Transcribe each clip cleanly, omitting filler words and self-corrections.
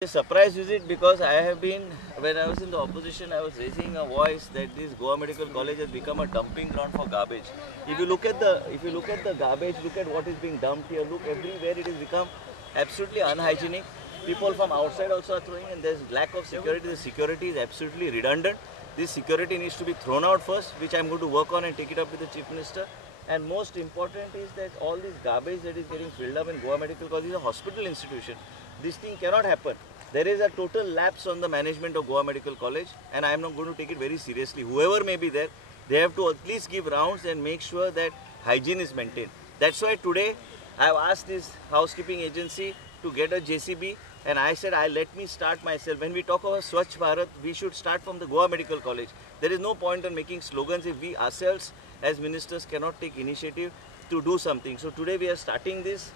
A surprise visit because I have been, when I was in the opposition, I was raising a voice that this Goa Medical College has become a dumping ground for garbage. If you look at the garbage, look at what is being dumped here. Look everywhere, it has become absolutely unhygienic. People from outside also are throwing, and there's lack of security. The security is absolutely redundant. This security needs to be thrown out first, which I'm going to work on and take it up with the Chief Minister. And most important is that all this garbage that is getting filled up in Goa Medical College is a hospital institution. This thing cannot happen. There is a total lapse on the management of Goa Medical College, and I am not going to take it very seriously. Whoever may be there, they have to at least give rounds and make sure that hygiene is maintained. That's why today I have asked this housekeeping agency to get a JCB, and I said, let me start myself. When we talk about Swachh Bharat, we should start from the Goa Medical College. There is no point in making slogans if we ourselves as ministers cannot take initiative to do something. So today we are starting this.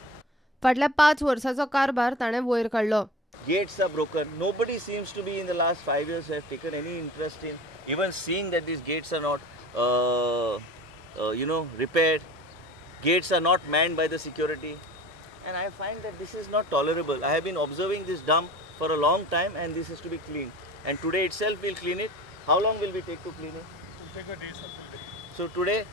फाटल्या 5 वर्षाचो कारभार ताणे वयर काढलो. Gates are broken. Nobody seems to be in the last 5 years have taken any interest in even seeing that these gates are not, repaired. Gates are not manned by the security, and I find that this is not tolerable. I have been observing this dump for a long time, and this has to be cleaned. And today itself we'll clean it. How long will we take to clean it? It will take a day, sir.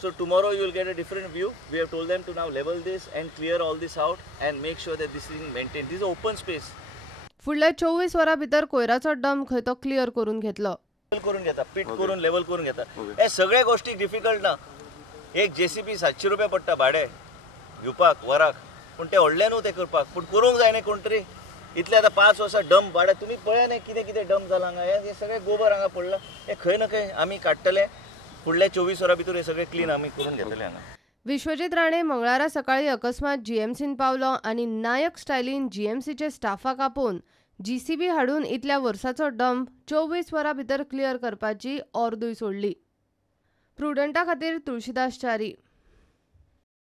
So tomorrow you will get a different view. We have told them to now level this and clear all this out and make sure that this is maintained. This is open space. फुडल्या 24 वरां भितर कोयराचो dump खंय तो clear करून घेतलो. करून घेता, पीट करून लेवल करून घेता. हे सगळे गोष्टी डिफिकल्ट ना. एक JCB 700 रुपया पडटा भाडे घेवपाक वराक, पण ते व्हडले न्हू ते करपाक, पण करूंक जाय न्ही कोण तरी. इतले आतां 5 वर्सां डंप भाडे तुमी पळया न्ही कितें कितें डंप जाला हांगा. हे सगळे गोबर हांगा पडला. हे खंय ना खंय आमी काडटले. फुडल्या 24 वरां भितर हे सगळे क्लीन आमी करून घेतले हांगा. विश्वजीत राणे मंगळारा सकाळी अकस्मात GMCन पावलो आणि नायक स्टायलीन GMCचे स्टाफाक आपोवन JCB हाडून इतल्या वर्साचो डंप 24 वरां भितर क्लियर करपाची ऑर्दूय सोडली. प्रुडंटा खातीर तुळशीदास च्यारी.